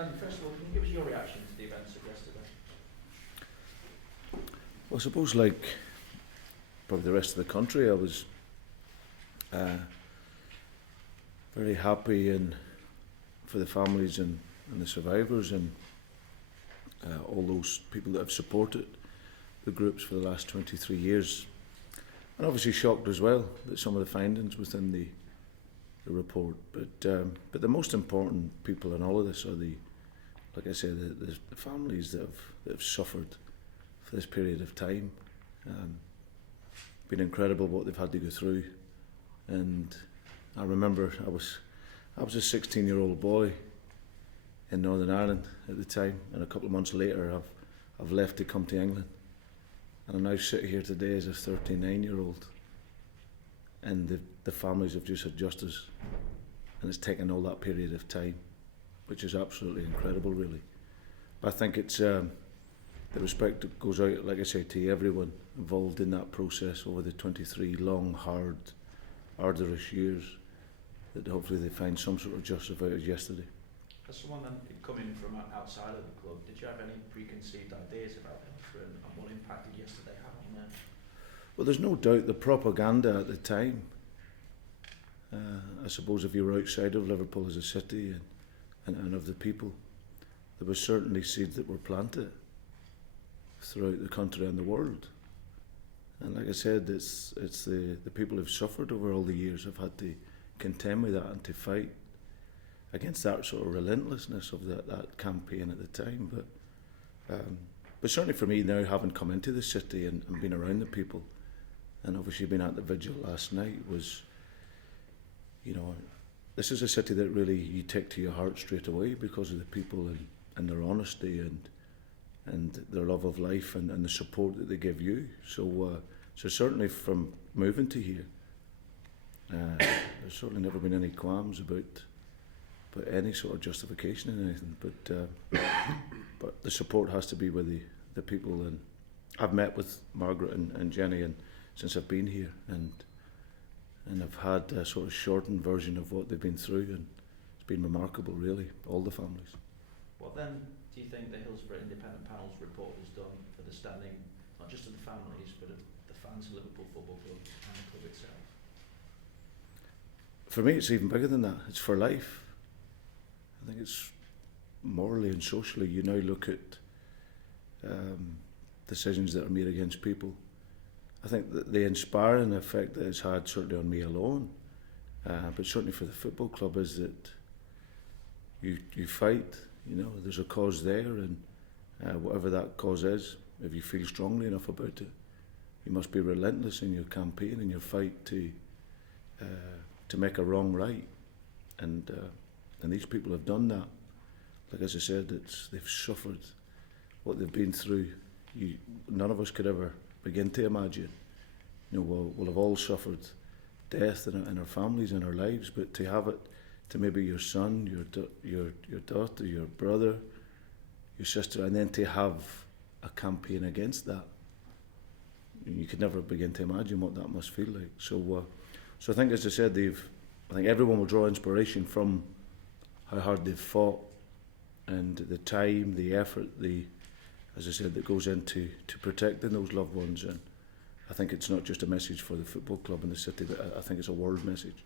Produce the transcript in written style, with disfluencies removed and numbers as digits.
Brendan, first of all, can you give us your reaction to the events of yesterday? Well, I suppose, like probably the rest of the country, I was very happy for the families and the survivors and all those people that have supported the groups for the last 23 years. And obviously shocked as well that some of the findings within the report. But the most important people in all of this are like I say, the families that have suffered for this period of time. Been incredible what they've had to go through. And I remember I was a 16-year-old boy in Northern Ireland at the time, and a couple of months later I've left to come to England. And I now sit here today as a 39-year-old, and the families have just had justice, and it's taken all that period of time, which is absolutely incredible, really. But I think it's the respect that goes out, like I say, to everyone involved in that process over the 23 long, hard, arduous years, that hopefully they find some sort of justice about it yesterday. As someone then coming from outside of the club, did you have any preconceived ideas about Hillsborough and what impact did yesterday have on them? Well, there's no doubt the propaganda at the time. I suppose if you were outside of Liverpool as a city and of the people, there were certainly seeds that were planted throughout the country and the world. And like I said, it's the people who've suffered over all the years have had to contend with that and to fight against that sort of relentlessness of that campaign at the time. But certainly for me now, having come into the city and been around the people, and obviously being at the vigil last night, was, this is a city that really you take to your heart straight away because of the people and their honesty and their love of life and the support that they give you. So certainly from moving to here, there's certainly never been any qualms about any sort of justification in anything. But the support has to be with the people. And I've met with Margaret and Jenny since I've been here, and I've had a sort of shortened version of what they've been through, and it's been remarkable, really, all the families. What then do you think the Hillsborough Independent Panel's report has done for the standing, not just of the families, but of the fans of Liverpool Football Club and the club itself? For me, it's even bigger than that. It's for life. I think it's morally and socially. You now look at decisions that are made against people. I think that the inspiring effect that it's had, certainly on me alone, but certainly for the football club, is that you fight. There's a cause there, and whatever that cause is, if you feel strongly enough about it, you must be relentless in your campaign and your fight to make a wrong right. And these people have done that. Like as I said, they've suffered what they've been through. None of us could ever begin to imagine. We'll have all suffered death in our families and our lives, but to have it to maybe your son, your daughter, your brother, your sister, and then to have a campaign against that, you could never begin to imagine what that must feel like. So I think, as I said, I think everyone will draw inspiration from how hard they've fought and the time, the effort, as I said, that goes into protecting those loved ones. And I think it's not just a message for the football club in the city, but I think it's a world message.